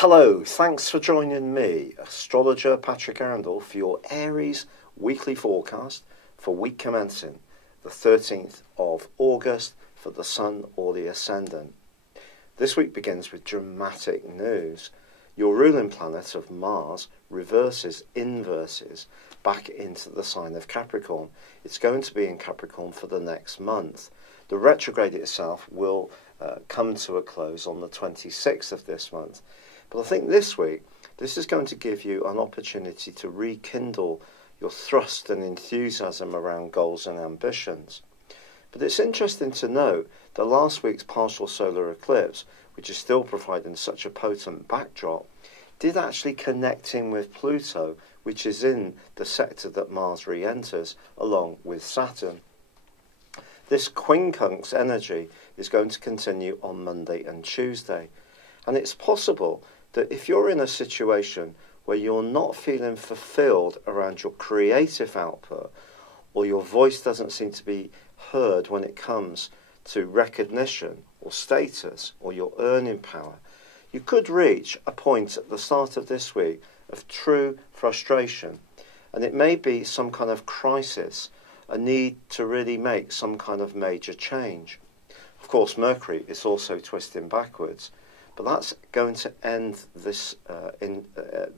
Hello, thanks for joining me, astrologer Patrick Arundell, for your Aries weekly forecast for week commencing the 13th of August for the Sun or the Ascendant. This week begins with dramatic news. Your ruling planet of Mars inverses back into the sign of Capricorn. It's going to be in Capricorn for the next month. The retrograde itself will come to a close on the 26th of this month. But I think this week, this is going to give you an opportunity to rekindle your thrust and enthusiasm around goals and ambitions. But it's interesting to note that last week's partial solar eclipse, which is still providing such a potent backdrop, did actually connect in with Pluto, which is in the sector that Mars re-enters, along with Saturn. This quincunx energy is going to continue on Monday and Tuesday. And it's possible that if you're in a situation where you're not feeling fulfilled around your creative output, or your voice doesn't seem to be heard when it comes to recognition or status or your earning power, you could reach a point at the start of this week of true frustration. And it may be some kind of crisis, a need to really make some kind of major change. Of course, Mercury is also twisting backwards. But that's going to end this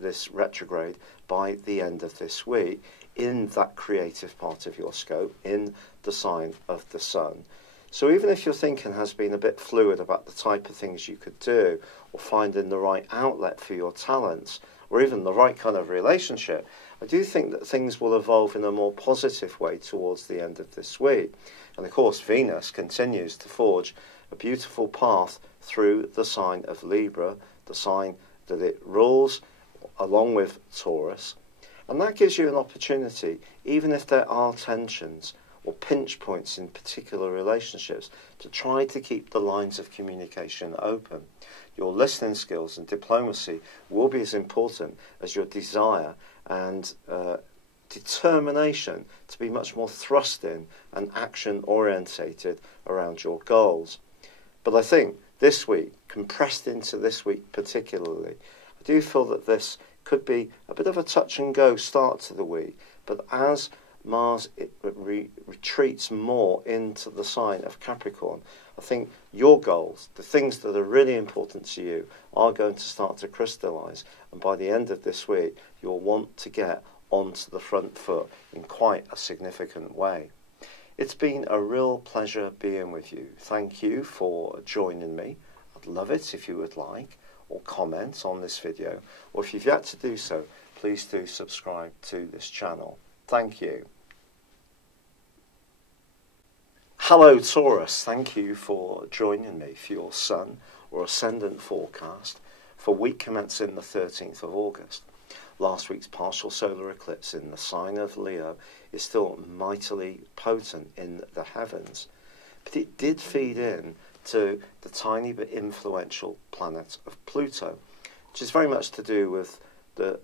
this retrograde by the end of this week in that creative part of your scope, in the sign of the Sun. So even if your thinking has been a bit fluid about the type of things you could do, or finding the right outlet for your talents, or even the right kind of relationship, I do think that things will evolve in a more positive way towards the end of this week. And of course, Venus continues to forge a beautiful path through the sign of Libra, the sign that it rules, along with Taurus. And that gives you an opportunity, even if there are tensions or pinch points in particular relationships, to try to keep the lines of communication open. Your listening skills and diplomacy will be as important as your desire and determination to be much more thrusting and action-orientated around your goals. But I think this week, compressed into this week particularly, I do feel that this could be a bit of a touch-and-go start to the week. But as Mars retreats more into the sign of Capricorn, I think your goals, the things that are really important to you, are going to start to crystallise. And by the end of this week, you'll want to get onto the front foot in quite a significant way. It's been a real pleasure being with you. Thank you for joining me. I'd love it if you would like or comment on this video, or if you've yet to do so, please do subscribe to this channel. Thank you. Hello Taurus, thank you for joining me for your Sun or Ascendant forecast for week commencing the 13th of August. Last week's partial solar eclipse in the sign of Leo is still mightily potent in the heavens, but it did feed in to the tiny but influential planet of Pluto, which is very much to do with the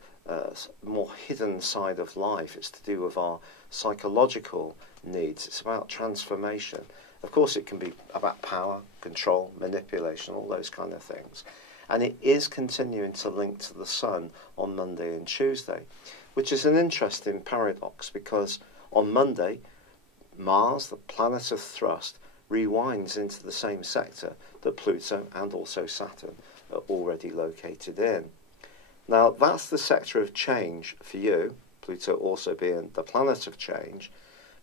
more hidden side of life. It's to do with our psychological needs. It's about transformation. Of course, it can be about power, control, manipulation, all those kind of things. And it is continuing to link to the Sun on Monday and Tuesday, which is an interesting paradox because on Monday, Mars, the planet of thrust, rewinds into the same sector that Pluto and also Saturn are already located in. Now, that's the sector of change for you, Pluto also being the planet of change,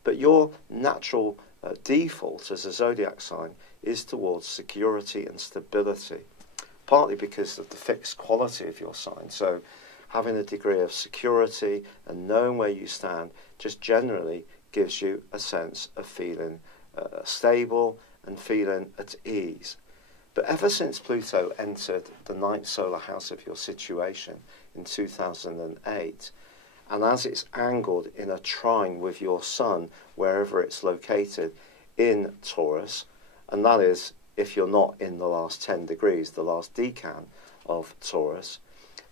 but your natural default as a zodiac sign is towards security and stability, partly because of the fixed quality of your sign. So having a degree of security and knowing where you stand just generally gives you a sense of feeling stable and feeling at ease. But ever since Pluto entered the 9th solar house of your situation in 2008, and as it's angled in a trine with your Sun, wherever it's located in Taurus, and that is if you're not in the last 10 degrees, the last decan of Taurus,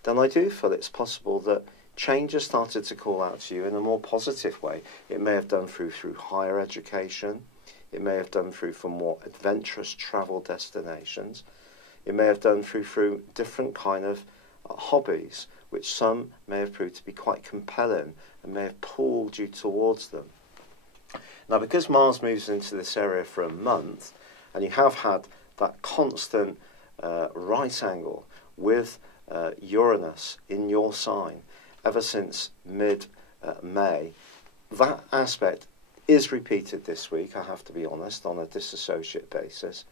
then I do feel it's possible that change has started to call out to you in a more positive way. It may have done through higher education. It may have done through for more adventurous travel destinations. it may have done through different kind of hobbies, which some may have proved to be quite compelling and may have pulled you towards them. Now, because Mars moves into this area for a month, and you have had that constant right angle with Uranus in your sign ever since mid-May, that aspect is repeated this week, I have to be honest, on a disassociate basis.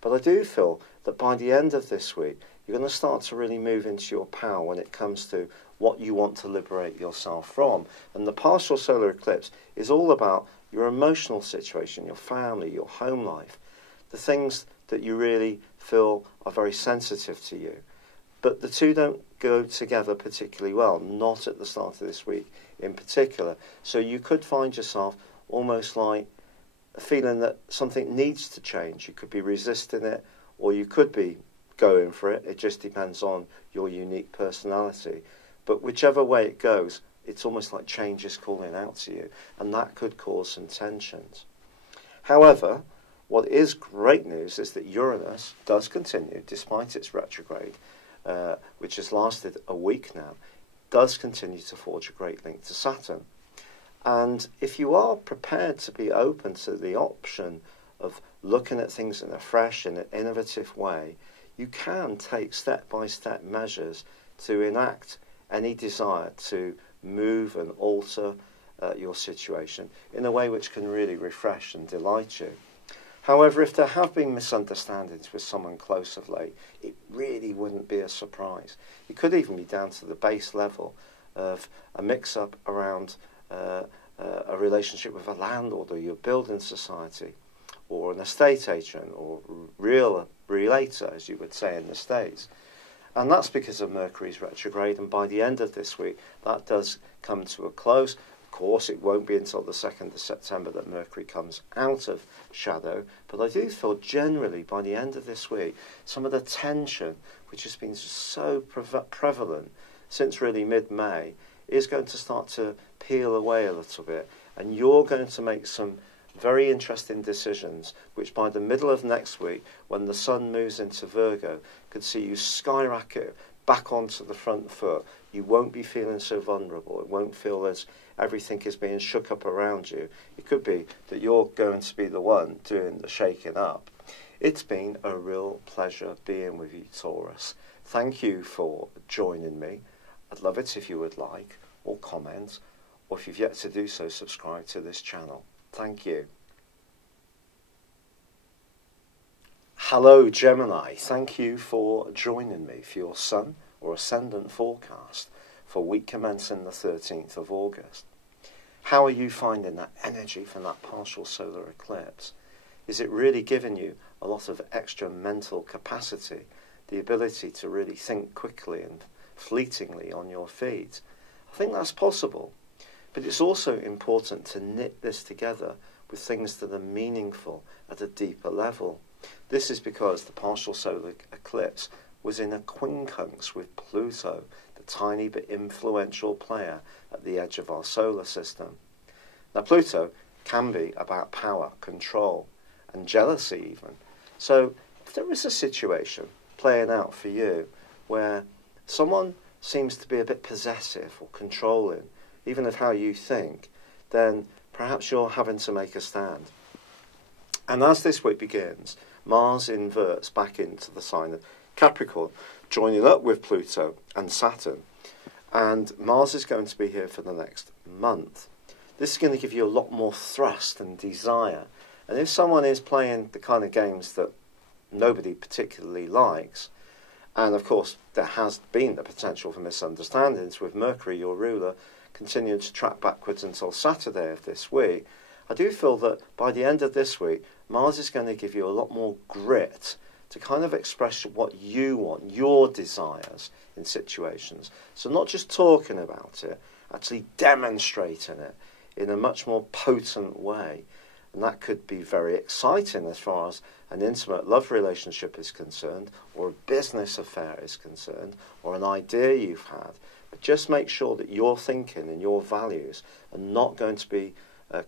But I do feel that by the end of this week, you're going to start to really move into your power when it comes to what you want to liberate yourself from. And the partial solar eclipse is all about your emotional situation, your family, your home life, the things that you really feel are very sensitive to you. But the two don't go together particularly well, not at the start of this week in particular. So you could find yourself almost like a feeling that something needs to change. You could be resisting it, or you could be going for it. It just depends on your unique personality. But whichever way it goes, it's almost like change is calling out to you, and that could cause some tensions. However, what is great news is that Uranus does continue, despite its retrograde, which has lasted a week now, does continue to forge a great link to Saturn. And if you are prepared to be open to the option of looking at things in a fresh and an innovative way, you can take step-by-step measures to enact any desire to move and alter your situation in a way which can really refresh and delight you. However, if there have been misunderstandings with someone close of late, it really wouldn't be a surprise. It could even be down to the base level of a mix-up around a relationship with a landlord or your building society, or an estate agent, or relator, as you would say in the States. And that's because of Mercury's retrograde, and by the end of this week, that does come to a close. Of course, it won't be until the 2nd of September that Mercury comes out of shadow, but I do feel generally by the end of this week, some of the tension, which has been so prevalent since really mid-May, is going to start to peel away a little bit, and you're going to make some very interesting decisions, which by the middle of next week, when the sun moves into Virgo, could see you skyrocket back onto the front foot. You won't be feeling so vulnerable. It won't feel as everything is being shook up around you. It could be that you're going to be the one doing the shaking up. It's been a real pleasure being with you, Taurus. Thank you for joining me. I'd love it if you would like, or comment, or if you've yet to do so, subscribe to this channel. Thank you. Hello, Gemini. Thank you for joining me for your Sun or Ascendant forecast for week commencing the 13th of August. How are you finding that energy from that partial solar eclipse? Is it really giving you a lot of extra mental capacity, the ability to really think quickly and fleetingly on your feet? I think that's possible. But it's also important to knit this together with things that are meaningful at a deeper level. This is because the partial solar eclipse was in a quincunx with Pluto, the tiny but influential player at the edge of our solar system. Now, Pluto can be about power, control, and jealousy even. So if there is a situation playing out for you where someone seems to be a bit possessive or controlling, even of how you think, then perhaps you're having to make a stand. And as this week begins, Mars inverts back into the sign of Capricorn, joining up with Pluto and Saturn. And Mars is going to be here for the next month. This is going to give you a lot more thrust and desire. And if someone is playing the kind of games that nobody particularly likes, and of course there has been the potential for misunderstandings with Mercury, your ruler, continuing to track backwards until Saturday of this week, I do feel that by the end of this week, Mars is going to give you a lot more grit to kind of express what you want, your desires in situations. So not just talking about it, actually demonstrating it in a much more potent way. And that could be very exciting as far as an intimate love relationship is concerned, or a business affair is concerned, or an idea you've had. But just make sure that your thinking and your values are not going to be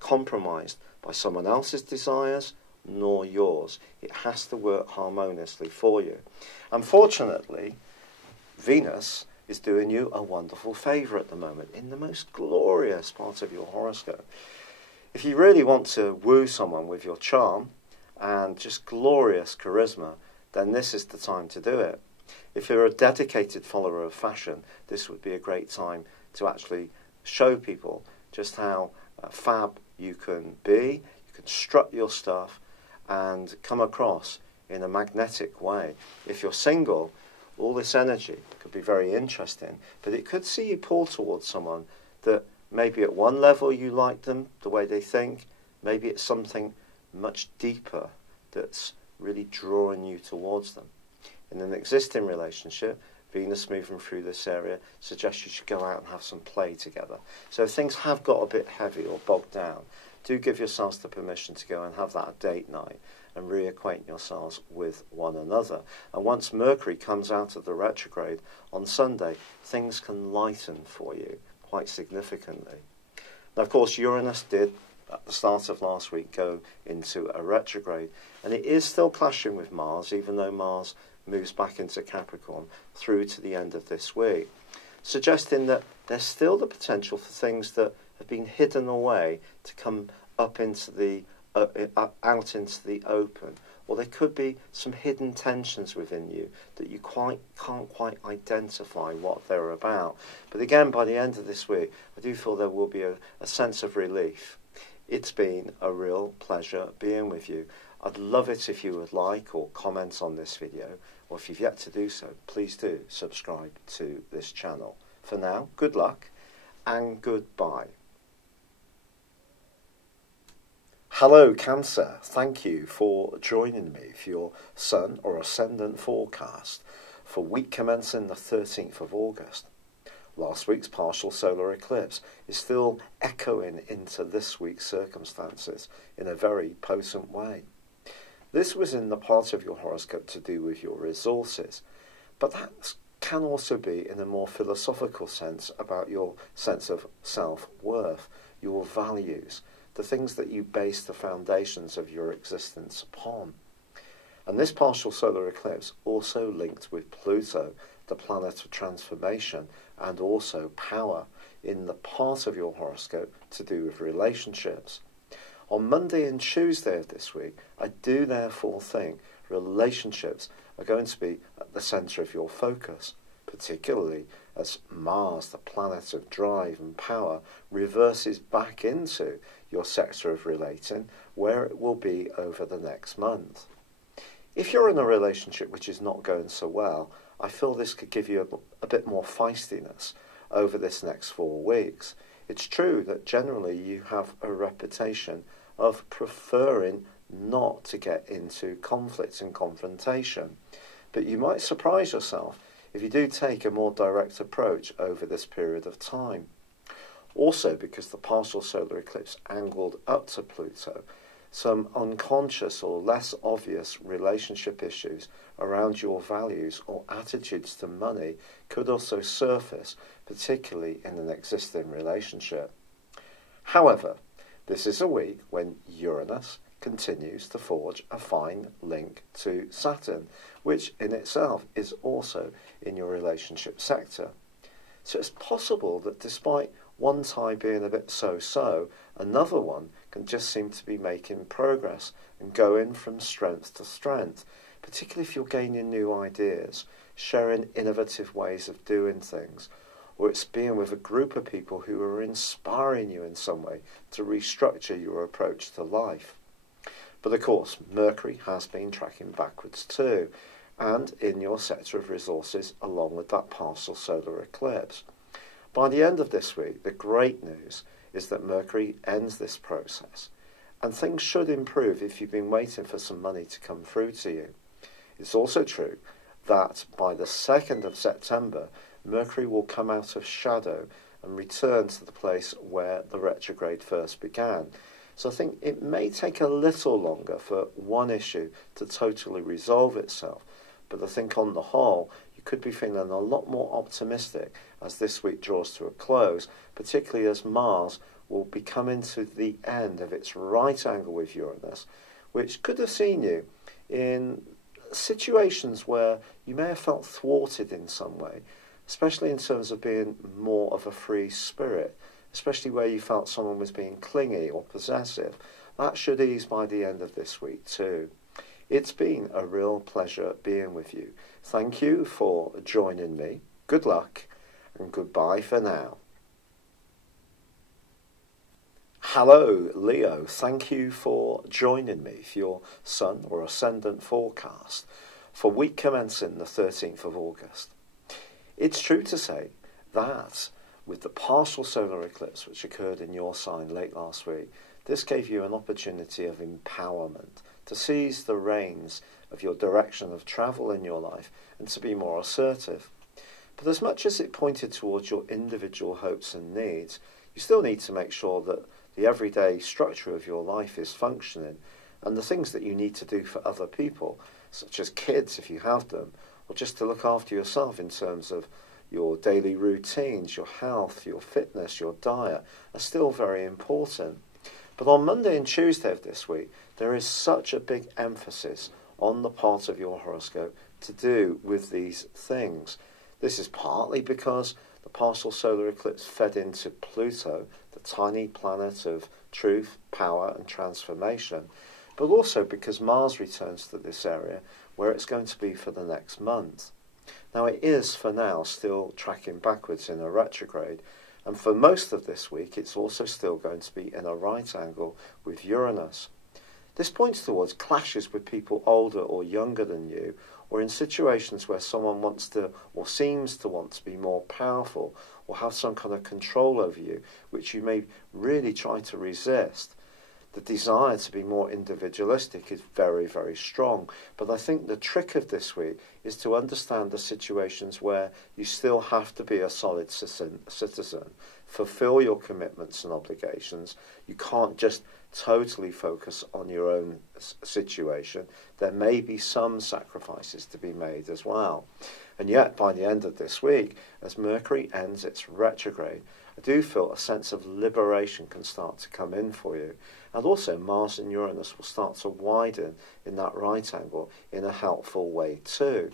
compromised by someone else's desires nor yours. It has to work harmoniously for you. Unfortunately, Venus is doing you a wonderful favour at the moment in the most glorious part of your horoscope. If you really want to woo someone with your charm and just glorious charisma, then this is the time to do it. If you're a dedicated follower of fashion, this would be a great time to actually show people just how fab you can be. You can strut your stuff and come across in a magnetic way. If you're single, all this energy could be very interesting, but it could see you pull towards someone that maybe at one level you like them, the way they think, maybe it's something much deeper that's really drawing you towards them. In an existing relationship, Venus moving through this area suggests you should go out and have some play together. So if things have got a bit heavy or bogged down, do give yourselves the permission to go and have that date night and reacquaint yourselves with one another. And once Mercury comes out of the retrograde on Sunday, things can lighten for you quite significantly. Now, of course, Uranus did, at the start of last week, go into a retrograde. And it is still clashing with Mars, even though Mars moves back into Capricorn through to the end of this week, suggesting that there's still the potential for things that have been hidden away to come up into the out into the open, or there could be some hidden tensions within you that you can't quite identify what they're about. But again, by the end of this week, I do feel there will be a sense of relief. It's been a real pleasure being with you. I'd love it if you would like or comment on this video, or if you've yet to do so, please do subscribe to this channel. For now, good luck and goodbye. Hello Cancer, thank you for joining me for your Sun or Ascendant forecast for week commencing the 13th of August. Last week's partial solar eclipse is still echoing into this week's circumstances in a very potent way. This was in the part of your horoscope to do with your resources, but that can also be in a more philosophical sense about your sense of self-worth, your values, the things that you base the foundations of your existence upon. And this partial solar eclipse also linked with Pluto, the planet of transformation and also power, in the part of your horoscope to do with relationships. On Monday and Tuesday of this week, I do therefore think relationships are going to be at the centre of your focus, particularly as Mars, the planet of drive and power, reverses back into your sector of relating, where it will be over the next month. If you're in a relationship which is not going so well, I feel this could give you a bit more feistiness over this next 4 weeks. It's true that generally you have a reputation of preferring not to get into conflict and confrontation, but you might surprise yourself if you do take a more direct approach over this period of time. Also, because the partial solar eclipse angled up to Pluto, some unconscious or less obvious relationship issues around your values or attitudes to money could also surface, particularly in an existing relationship. However, this is a week when Uranus continues to forge a fine link to Saturn, which in itself is also in your relationship sector. So it's possible that despite one tie being a bit so-so, another one can just seem to be making progress and going from strength to strength, particularly if you're gaining new ideas, sharing innovative ways of doing things, or it's being with a group of people who are inspiring you in some way to restructure your approach to life. But of course, Mercury has been tracking backwards too, and in your sector of resources along with that partial solar eclipse. By the end of this week, the great news is that Mercury ends this process, and things should improve if you've been waiting for some money to come through to you. It's also true that by the 2nd of September, Mercury will come out of shadow and return to the place where the retrograde first began. So I think it may take a little longer for one issue to totally resolve itself, but I think on the whole, you could be feeling a lot more optimistic as this week draws to a close, particularly as Mars will be coming to the end of its right angle with Uranus, which could have seen you in situations where you may have felt thwarted in some way, especially in terms of being more of a free spirit, especially where you felt someone was being clingy or possessive. That should ease by the end of this week too. It's been a real pleasure being with you. Thank you for joining me. Good luck and goodbye for now. Hello, Leo. Thank you for joining me for your Sun or Ascendant forecast for week commencing the 13th of August. It's true to say that with the partial solar eclipse which occurred in your sign late last week, this gave you an opportunity of empowerment to seize the reins of your direction of travel in your life and to be more assertive. But as much as it pointed towards your individual hopes and needs, you still need to make sure that the everyday structure of your life is functioning, and the things that you need to do for other people, such as kids if you have them, or just to look after yourself in terms of your daily routines, your health, your fitness, your diet, are still very important. But on Monday and Tuesday of this week, there is such a big emphasis on the part of your horoscope to do with these things. This is partly because the partial solar eclipse fed into Pluto, the tiny planet of truth, power and transformation, but also because Mars returns to this area where it's going to be for the next month. Now it is, for now, still tracking backwards in a retrograde, and for most of this week it's also still going to be in a right angle with Uranus. This points towards clashes with people older or younger than you, or in situations where someone wants to or seems to want to be more powerful or have some kind of control over you, which you may really try to resist. The desire to be more individualistic is very, very strong. But I think the trick of this week is to understand the situations where you still have to be a solid citizen, fulfill your commitments and obligations. You can't just totally focus on your own situation. There may be some sacrifices to be made as well. And yet, by the end of this week, as Mercury ends its retrograde, I do feel a sense of liberation can start to come in for you. And also Mars and Uranus will start to widen in that right angle in a helpful way too.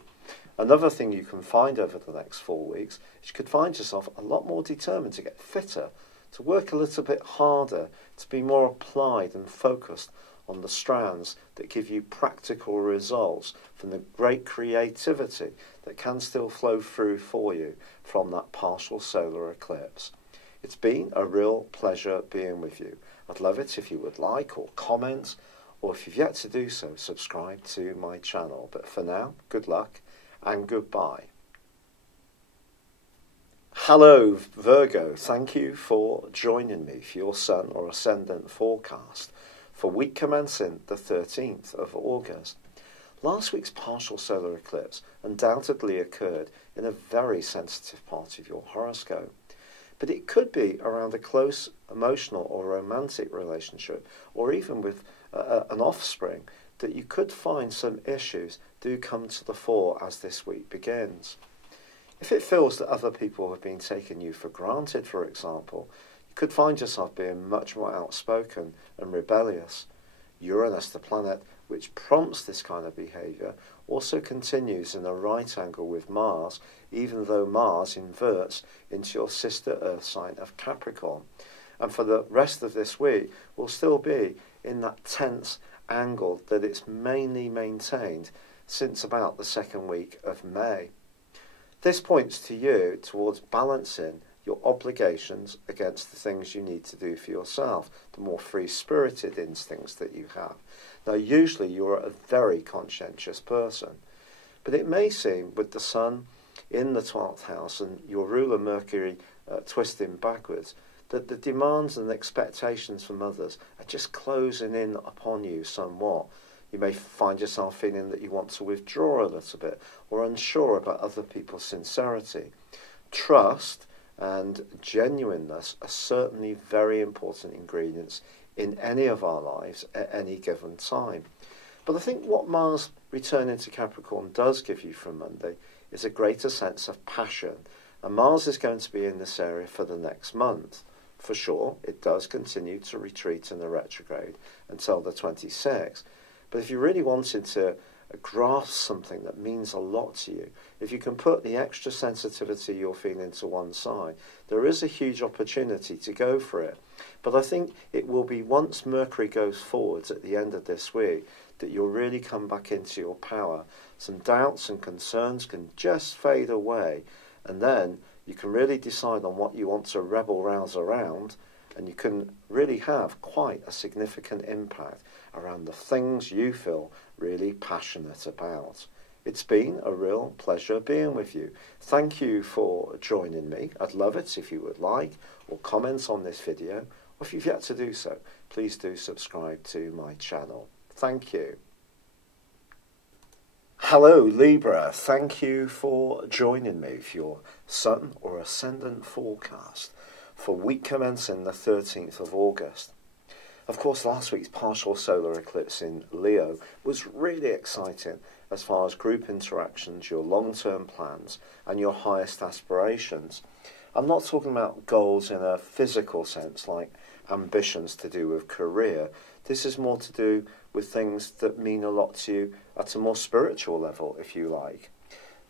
Another thing you can find over the next 4 weeks is you could find yourself a lot more determined to get fitter, to work a little bit harder, to be more applied and focused on the strands that give you practical results from the great creativity that can still flow through for you from that partial solar eclipse. It's been a real pleasure being with you. I'd love it if you would like or comment, or if you've yet to do so, subscribe to my channel. But for now, good luck and goodbye. Hello, Virgo. Thank you for joining me for your Sun or Ascendant forecast for week commencing the 13th of August. Last week's partial solar eclipse undoubtedly occurred in a very sensitive part of your horoscope. But it could be around a close emotional or romantic relationship, or even with an offspring, that you could find some issues do come to the fore as this week begins. If it feels that other people have been taking you for granted, for example, you could find yourself being much more outspoken and rebellious. Uranus, the planet which prompts this kind of behaviour, also continues in a right angle with Mars, even though Mars inverts into your sister Earth sign of Capricorn. And for the rest of this week, will still be in that tense angle that it's mainly maintained since about the second week of May. This points to you towards balancing your obligations against the things you need to do for yourself, the more free-spirited instincts that you have. Now, usually you're a very conscientious person, but it may seem with the Sun in the 12th house and your ruler Mercury twisting backwards, that the demands and expectations from others are just closing in upon you somewhat. You may find yourself feeling that you want to withdraw a little bit or unsure about other people's sincerity. Trust and genuineness are certainly very important ingredients in any of our lives at any given time. But I think what Mars returning to Capricorn does give you from Monday is a greater sense of passion. And Mars is going to be in this area for the next month. For sure, it does continue to retreat in the retrograde until the 26th. But if you really wanted to grasp something that means a lot to you, if you can put the extra sensitivity you're feeling to one side, there is a huge opportunity to go for it. But I think it will be once Mercury goes forwards at the end of this week that you'll really come back into your power. Some doubts and concerns can just fade away, and then you can really decide on what you want to rebel rouse around, and you can really have quite a significant impact around the things you feel really passionate about. It's been a real pleasure being with you. Thank you for joining me. I'd love it if you would like or comment on this video, or if you've yet to do so, please do subscribe to my channel. Thank you. Hello Libra, thank you for joining me for your Sun or Ascendant forecast for week commencing the 13th of August. Of course, last week's partial solar eclipse in Leo was really exciting as far as group interactions, your long-term plans and your highest aspirations. I'm not talking about goals in a physical sense like ambitions to do with career. This is more to do with things that mean a lot to you at a more spiritual level, if you like.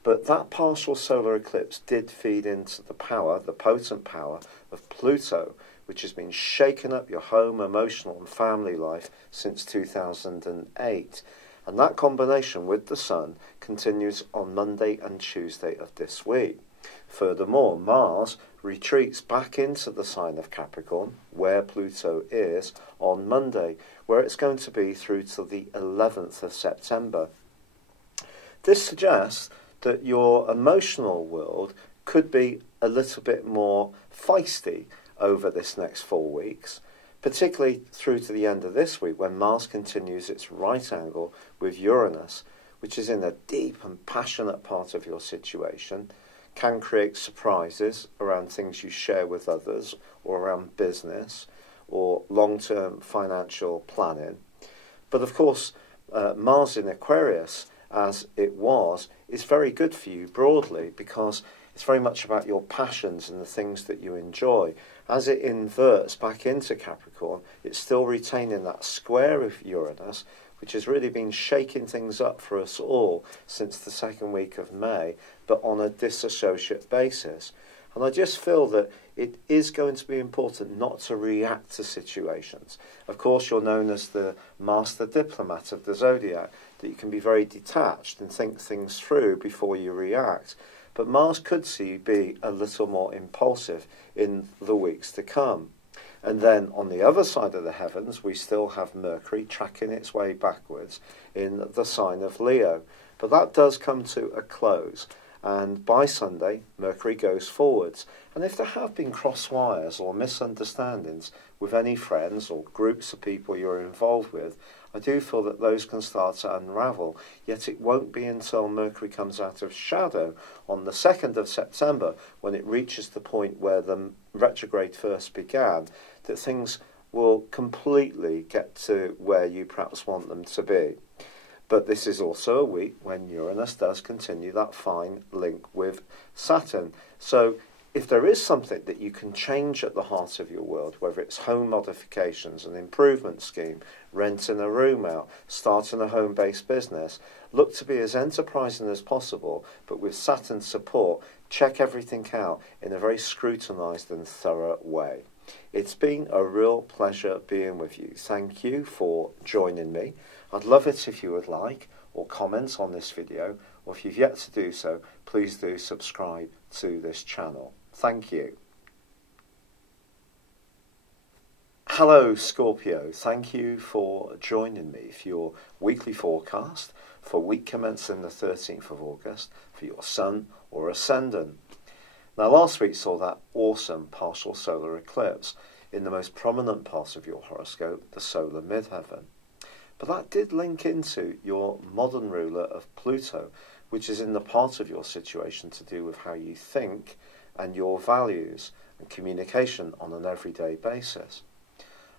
But that partial solar eclipse did feed into the power, the potent power of Pluto, which has been shaking up your home, emotional and family life since 2008. And that combination with the Sun continues on Monday and Tuesday of this week. Furthermore, Mars retreats back into the sign of Capricorn, where Pluto is, on Monday, where it's going to be through to the 11th of September. This suggests that your emotional world could be a little bit more feisty over this next 4 weeks, particularly through to the end of this week when Mars continues its right angle with Uranus, which is in a deep and passionate part of your situation, can create surprises around things you share with others or around business or long-term financial planning. But of course, Mars in Aquarius, as it was, is very good for you broadly because it's very much about your passions and the things that you enjoy. As it inverts back into Capricorn, it's still retaining that square of Uranus, which has really been shaking things up for us all since the second week of May, but on a disassociate basis. And I just feel that it is going to be important not to react to situations. Of course, you're known as the master diplomat of the Zodiac, that you can be very detached and think things through before you react. But Mars could see you be a little more impulsive in the weeks to come. And then on the other side of the heavens, we still have Mercury tracking its way backwards in the sign of Leo. But that does come to a close. And by Sunday, Mercury goes forwards. And if there have been cross wires or misunderstandings with any friends or groups of people you're involved with, I do feel that those can start to unravel. Yet it won't be until Mercury comes out of shadow on the 2nd of September, when it reaches the point where the retrograde first began, that things will completely get to where you perhaps want them to be. But this is also a week when Uranus does continue that fine link with Saturn. So if there is something that you can change at the heart of your world, whether it's home modifications, an improvement scheme, renting a room out, starting a home-based business, look to be as enterprising as possible, but with Saturn's support, check everything out in a very scrutinised and thorough way. It's been a real pleasure being with you. Thank you for joining me. I'd love it if you would like or comment on this video, or if you've yet to do so, please do subscribe to this channel. Thank you. Hello Scorpio, thank you for joining me for your weekly forecast for week commencing the 13th of August for your Sun or Ascendant. Now last week saw that awesome partial solar eclipse in the most prominent part of your horoscope, the solar midheaven. But that did link into your modern ruler of Pluto, which is in the part of your situation to do with how you think and your values and communication on an everyday basis.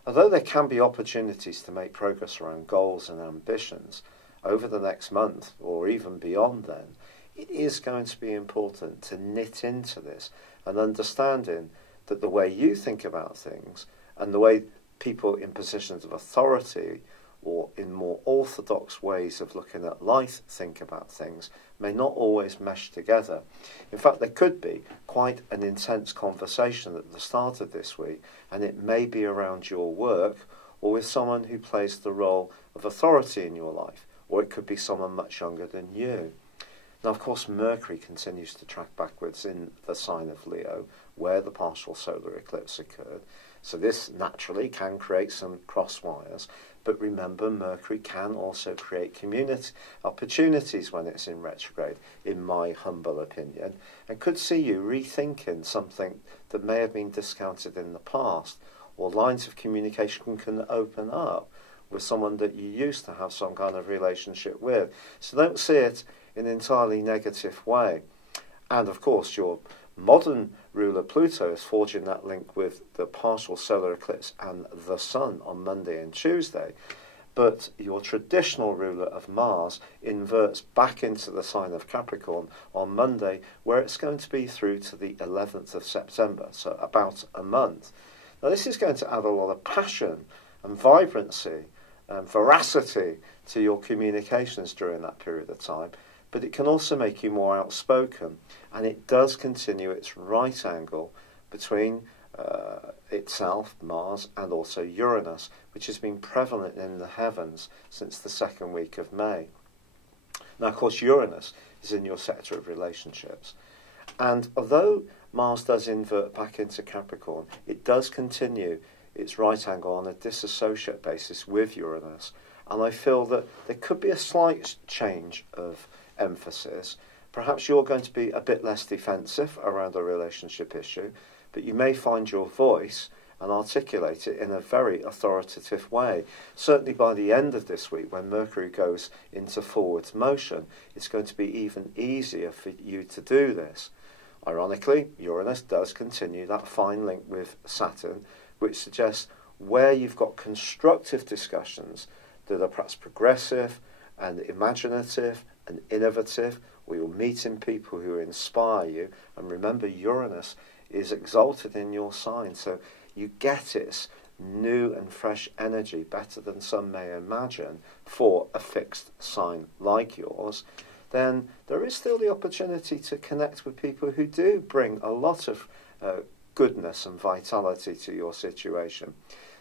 Although there can be opportunities to make progress around goals and ambitions over the next month or even beyond then, it is going to be important to knit into this and understanding that the way you think about things and the way people in positions of authority or in more orthodox ways of looking at life, think about things, may not always mesh together. In fact, there could be quite an intense conversation at the start of this week, and it may be around your work or with someone who plays the role of authority in your life, or it could be someone much younger than you. Now, of course, Mercury continues to track backwards in the sign of Leo, where the partial solar eclipse occurred. So this naturally can create some cross wires. But remember, Mercury can also create community opportunities when it's in retrograde, in my humble opinion, and could see you rethinking something that may have been discounted in the past, or lines of communication can open up with someone that you used to have some kind of relationship with. So don't see it in an entirely negative way. And of course, your modern ruler Pluto is forging that link with the partial solar eclipse and the Sun on Monday and Tuesday. But your traditional ruler of Mars inverts back into the sign of Capricorn on Monday, where it's going to be through to the 11th of September, so about a month. Now, this is going to add a lot of passion and vibrancy and veracity to your communications during that period of time, but it can also make you more outspoken, and it does continue its right angle between itself, Mars, and also Uranus, which has been prevalent in the heavens since the second week of May. Now, of course, Uranus is in your sector of relationships, and although Mars does invert back into Capricorn, it does continue its right angle on a disassociate basis with Uranus, and I feel that there could be a slight change of emphasis. Perhaps you're going to be a bit less defensive around a relationship issue, but you may find your voice and articulate it in a very authoritative way. Certainly by the end of this week, when Mercury goes into forwards motion, it's going to be even easier for you to do this. Ironically, Uranus does continue that fine link with Saturn, which suggests where you've got constructive discussions that are perhaps progressive and imaginative and innovative, where you're meeting people who inspire you. And remember, Uranus is exalted in your sign, so you get its new and fresh energy better than some may imagine for a fixed sign like yours. Then there is still the opportunity to connect with people who do bring a lot of goodness and vitality to your situation.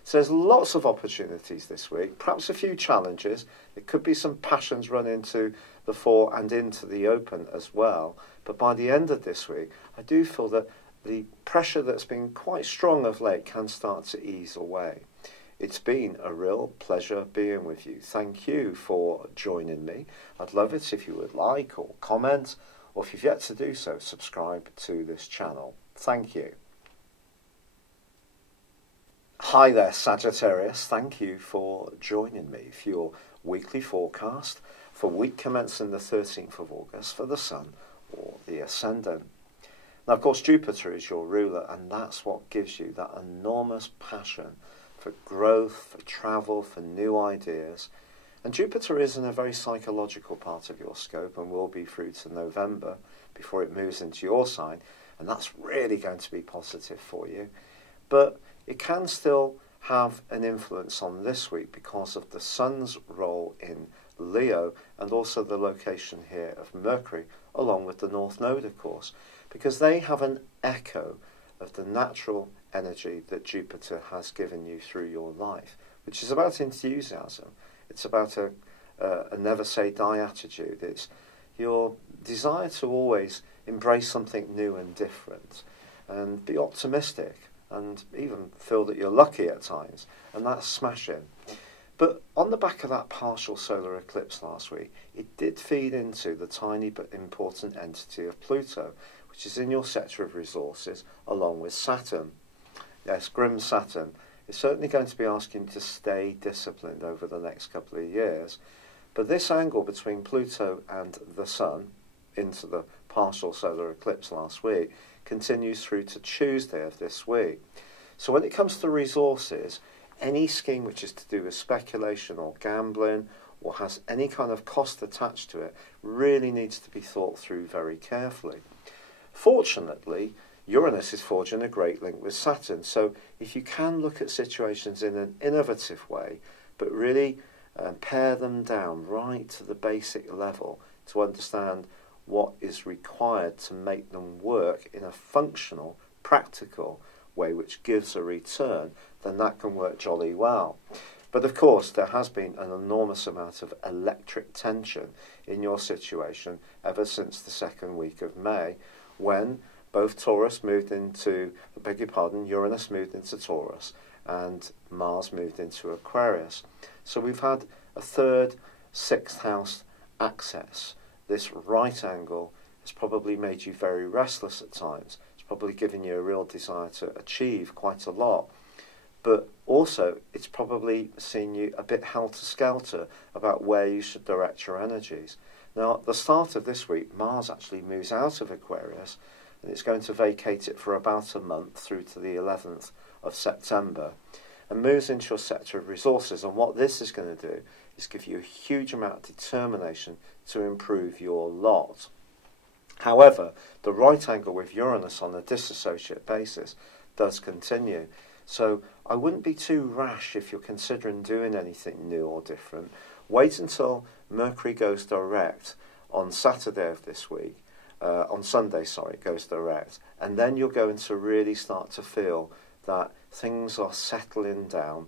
So there's lots of opportunities this week, perhaps a few challenges. There could be some passions run into the fore and into the open as well. But by the end of this week, I do feel that the pressure that's been quite strong of late can start to ease away. It's been a real pleasure being with you. Thank you for joining me. I'd love it if you would like or comment, or if you've yet to do so, subscribe to this channel. Thank you. Hi there, Sagittarius. Thank you for joining me for your weekly forecast for week commencing the 13th of August for the Sun or the Ascendant. Now, of course, Jupiter is your ruler, and that's what gives you that enormous passion for growth, for travel, for new ideas. And Jupiter is in a very psychological part of your scope and will be through to November before it moves into your sign, and that's really going to be positive for you. But it can still have an influence on this week because of the Sun's role in Leo and also the location here of Mercury, along with the North Node, of course, because they have an echo of the natural energy that Jupiter has given you through your life, which is about enthusiasm. It's about a never say die attitude. It's your desire to always embrace something new and different and be optimistic and even feel that you're lucky at times, and that's smashing. But on the back of that partial solar eclipse last week, it did feed into the tiny but important entity of Pluto, which is in your sector of resources, along with Saturn. Yes, grim Saturn is certainly going to be asking you to stay disciplined over the next couple of years. But this angle between Pluto and the Sun into the partial solar eclipse last week continues through to Tuesday of this week. So when it comes to resources, any scheme which is to do with speculation or gambling or has any kind of cost attached to it really needs to be thought through very carefully. Fortunately, Uranus is forging a great link with Saturn, so if you can look at situations in an innovative way, but really and pare them down right to the basic level to understand what is required to make them work in a functional, practical way which gives a return, then that can work jolly well. But of course, there has been an enormous amount of electric tension in your situation ever since the second week of May, when both Taurus moved into, Uranus moved into Taurus, and Mars moved into Aquarius. So we've had a third, sixth house access. This right angle has probably made you very restless at times. It's probably given you a real desire to achieve quite a lot. But also, it's probably seen you a bit helter-skelter about where you should direct your energies. Now, at the start of this week, Mars actually moves out of Aquarius, and it's going to vacate it for about a month through to the 11th of September, and moves into your sector of resources. And what this is going to do is give you a huge amount of determination to improve your lot. However, the right angle with Uranus on a disassociate basis does continue. So I wouldn't be too rash if you're considering doing anything new or different. Wait until Mercury goes direct on Saturday of this week, on Sunday, sorry, it goes direct, and then you're going to really start to feel that things are settling down.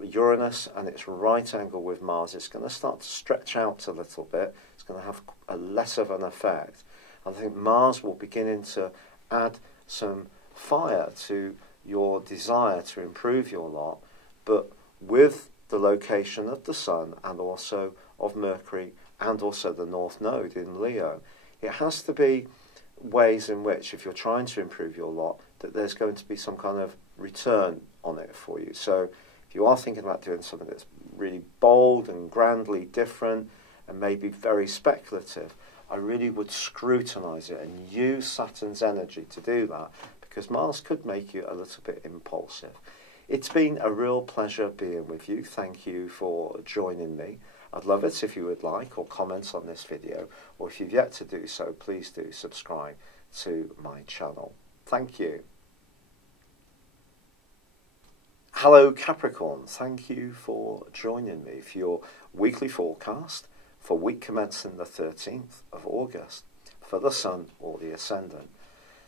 Uranus and its right angle with Mars is going to start to stretch out a little bit. It's going to have a less of an effect. I think Mars will begin to add some fire to your desire to improve your lot, but with the location of the Sun and also of Mercury and also the North Node in Leo, it has to be ways in which, if you're trying to improve your lot, that there's going to be some kind of return on it for you. So if you are thinking about doing something that's really bold and grandly different and maybe very speculative, I really would scrutinise it and use Saturn's energy to do that, because Mars could make you a little bit impulsive. It's been a real pleasure being with you. Thank you for joining me. I'd love it if you would like or comment on this video, or if you've yet to do so, please do subscribe to my channel. Thank you. Hello Capricorn, thank you for joining me for your weekly forecast for week commencing the 13th of August for the Sun or the Ascendant.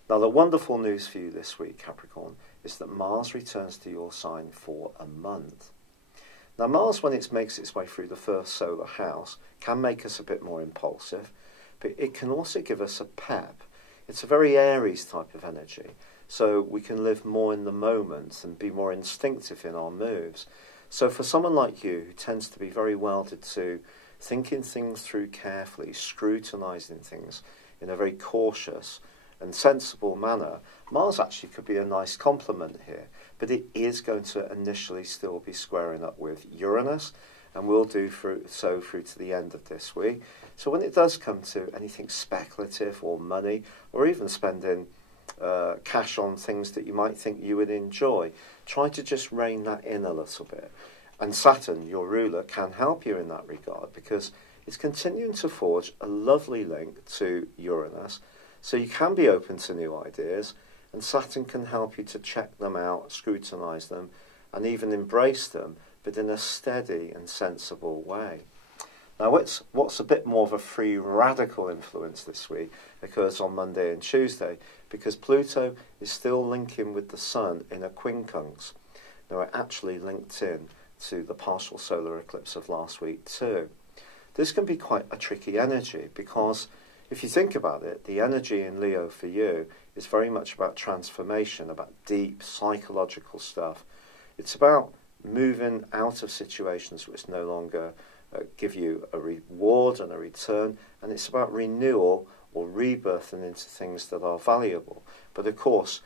Now, the wonderful news for you this week, Capricorn, is that Mars returns to your sign for a month. Now, Mars, when it makes its way through the first solar house, can make us a bit more impulsive, but it can also give us a pep. It's a very Aries type of energy, so we can live more in the moment and be more instinctive in our moves. So for someone like you, who tends to be very welded to thinking things through carefully, scrutinising things in a very cautious and sensible manner, Mars actually could be a nice complement here, but it is going to initially still be squaring up with Uranus, and will do so through to the end of this week. So when it does come to anything speculative or money, or even spending cash on things that you might think you would enjoy, try to just rein that in a little bit. And Saturn, your ruler, can help you in that regard, because it's continuing to forge a lovely link to Uranus. So you can be open to new ideas, and Saturn can help you to check them out, scrutinise them, and even embrace them, but in a steady and sensible way. Now, what's a bit more of a free radical influence this week occurs on Monday and Tuesday, because Pluto is still linking with the Sun in a quincunx. Now, it actually linked in to the partial solar eclipse of last week too. This can be quite a tricky energy, because if you think about it, the energy in Leo for you is very much about transformation, about deep psychological stuff. It's about moving out of situations which no longer give you a reward and a return, and it's about renewal or rebirthing into things that are valuable. But of course,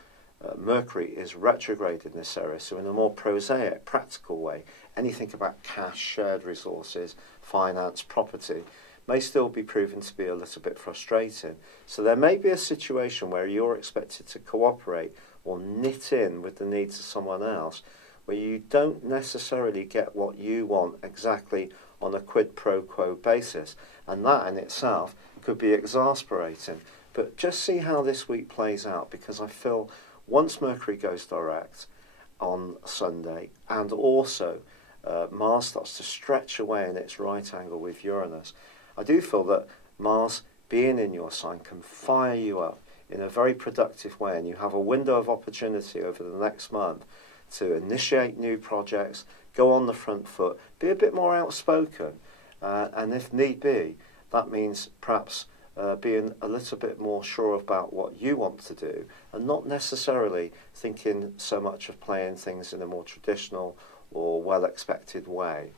Mercury is retrograde in this area, so in a more prosaic, practical way, anything about cash, shared resources, finance, property, may still be proven to be a little bit frustrating. So there may be a situation where you're expected to cooperate or knit in with the needs of someone else, where you don't necessarily get what you want exactly on a quid pro quo basis. And that in itself could be exasperating. But just see how this week plays out, because I feel once Mercury goes direct on Sunday, and also Mars starts to stretch away in its right angle with Uranus, I do feel that Mars being in your sign can fire you up in a very productive way, and you have a window of opportunity over the next month to initiate new projects, go on the front foot, be a bit more outspoken, and if need be, that means perhaps being a little bit more sure about what you want to do, and not necessarily thinking so much of playing things in a more traditional or well-expected way.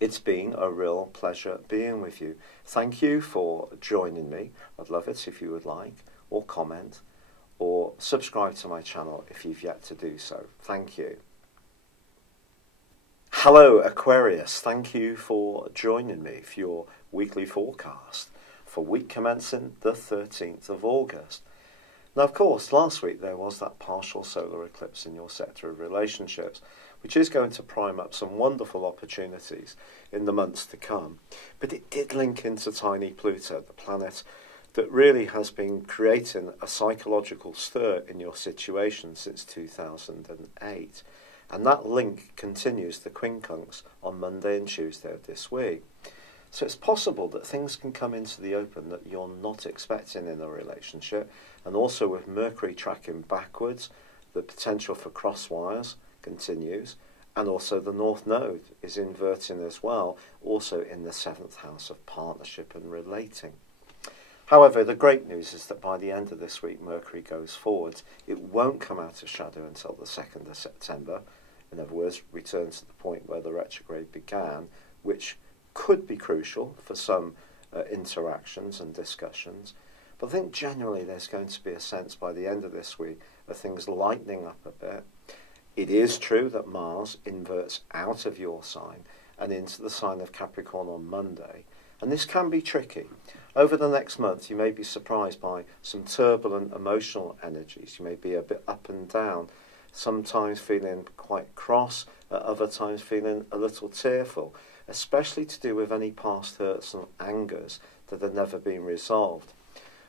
It's been a real pleasure being with you. Thank you for joining me. I'd love it if you would like, or comment, or subscribe to my channel if you've yet to do so. Thank you. Hello Aquarius, thank you for joining me for your weekly forecast for week commencing the 13th of August. Now, of course, last week there was that partial solar eclipse in your sector of relationships, which is going to prime up some wonderful opportunities in the months to come. But it did link into tiny Pluto, the planet that really has been creating a psychological stir in your situation since 2008. And that link continues the quincunx on Monday and Tuesday of this week. So it's possible that things can come into the open that you're not expecting in a relationship. And also with Mercury tracking backwards, the potential for crosswires continues. And also the North Node is inverting as well, also in the 7th house of partnership and relating. However, the great news is that by the end of this week, Mercury goes forwards. It won't come out of shadow until the 2nd of September. In other words, return to the point where the retrograde began, which could be crucial for some interactions and discussions. But I think generally there's going to be a sense by the end of this week of things lightening up a bit. It is true that Mars inverts out of your sign and into the sign of Capricorn on Monday, and this can be tricky. Over the next month you may be surprised by some turbulent emotional energies. You may be a bit up and down, sometimes feeling quite cross, at other times feeling a little tearful, especially to do with any past hurts and angers that have never been resolved.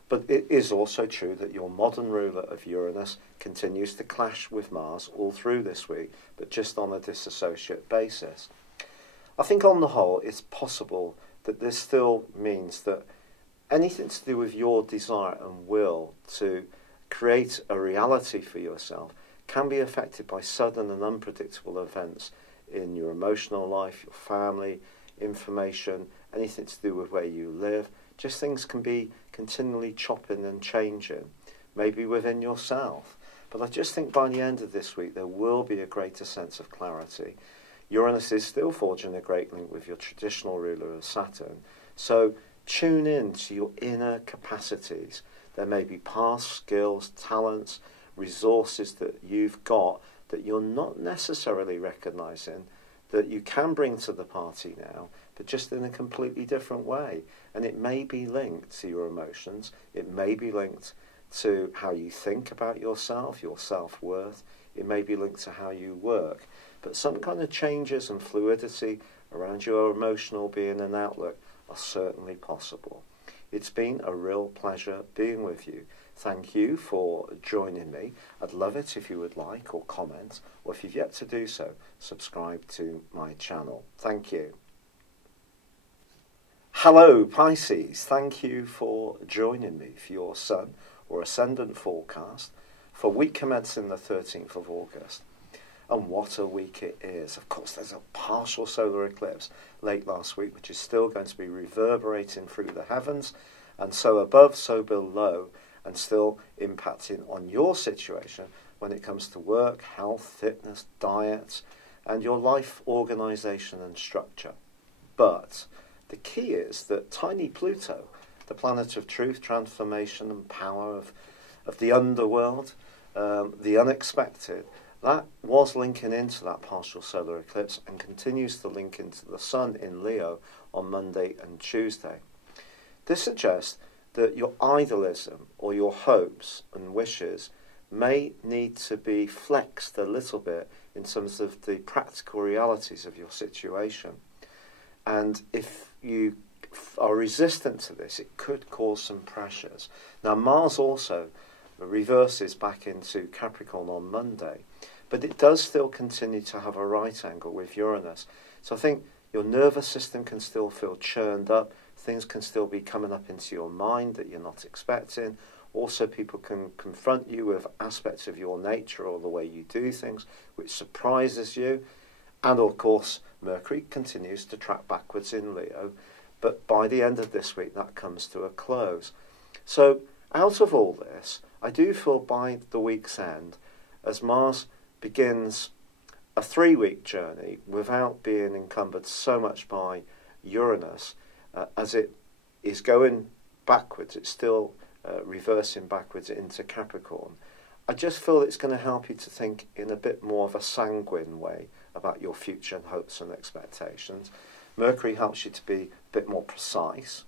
But it is also true that your modern ruler of Uranus continues to clash with Mars all through this week, but just on a disassociate basis. I think on the whole it's possible that this still means that anything to do with your desire and will to create a reality for yourself can be affected by sudden and unpredictable events in your emotional life, your family, information, anything to do with where you live. Just things can be continually chopping and changing, maybe within yourself. But I just think by the end of this week there will be a greater sense of clarity. Uranus is still forging a great link with your traditional ruler of Saturn, so tune in to your inner capacities. There may be past skills, talents, resources that you've got that you're not necessarily recognising that you can bring to the party now, but just in a completely different way. And it may be linked to your emotions, it may be linked to how you think about yourself, your self-worth, it may be linked to how you work. But some kind of changes and fluidity around your emotional being and outlook are certainly possible. It's been a real pleasure being with you. Thank you for joining me. I'd love it if you would like or comment, or if you've yet to do so, subscribe to my channel. Thank you. Hello Pisces, thank you for joining me for your Sun or Ascendant forecast for week commencing the 13th of August. And what a week it is. Of course, there's a partial solar eclipse late last week, which is still going to be reverberating through the heavens, and so above, so below, and still impacting on your situation when it comes to work, health, fitness, diet, and your life organisation and structure. But the key is that tiny Pluto, the planet of truth, transformation and power of the underworld, the unexpected, that was linking into that partial solar eclipse and continues to link into the Sun in Leo on Monday and Tuesday. This suggests that your idealism or your hopes and wishes may need to be flexed a little bit in terms of the practical realities of your situation. And if you are resistant to this, it could cause some pressures. Now, Mars also reverses back into Capricorn on Monday, but it does still continue to have a right angle with Uranus. So I think your nervous system can still feel churned up. Things can still be coming up into your mind that you're not expecting. Also, people can confront you with aspects of your nature or the way you do things, which surprises you. And of course, Mercury continues to track backwards in Leo. But by the end of this week, that comes to a close. So out of all this, I do feel by the week's end, as Mars begins a 3-week journey without being encumbered so much by Uranus, as it is going backwards, it's still reversing backwards into Capricorn. I just feel it's going to help you to think in a bit more of a sanguine way about your future and hopes and expectations. Mercury helps you to be a bit more precise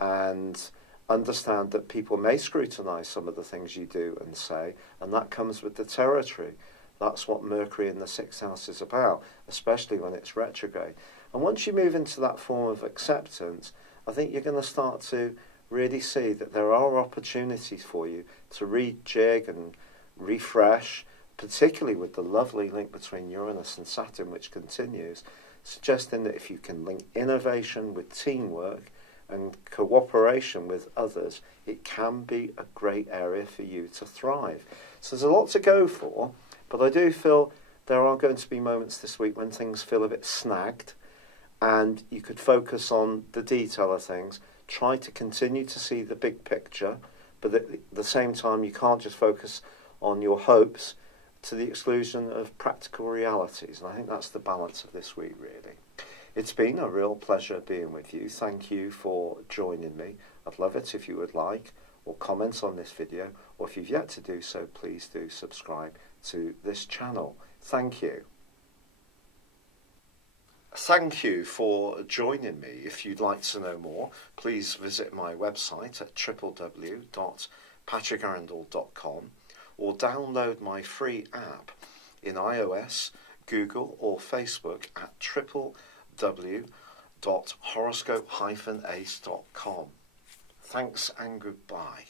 and understand that people may scrutinise some of the things you do and say, and that comes with the territory. That's what Mercury in the 6th house is about, especially when it's retrograde. And once you move into that form of acceptance, I think you're going to start to really see that there are opportunities for you to rejig and refresh, particularly with the lovely link between Uranus and Saturn, which continues, suggesting that if you can link innovation with teamwork and cooperation with others, it can be a great area for you to thrive. So there's a lot to go for, but I do feel there are going to be moments this week when things feel a bit snagged, and you could focus on the detail of things. Try to continue to see the big picture, but at the same time, you can't just focus on your hopes to the exclusion of practical realities. And I think that's the balance of this week, really. It's been a real pleasure being with you. Thank you for joining me. I'd love it if you would like or comment on this video, or if you've yet to do so, please do subscribe to this channel. Thank you. Thank you for joining me. If you'd like to know more, please visit my website at www.patrickarundell.com or download my free app in iOS, Google or Facebook at www.horoscope-ace.com. Thanks and goodbye.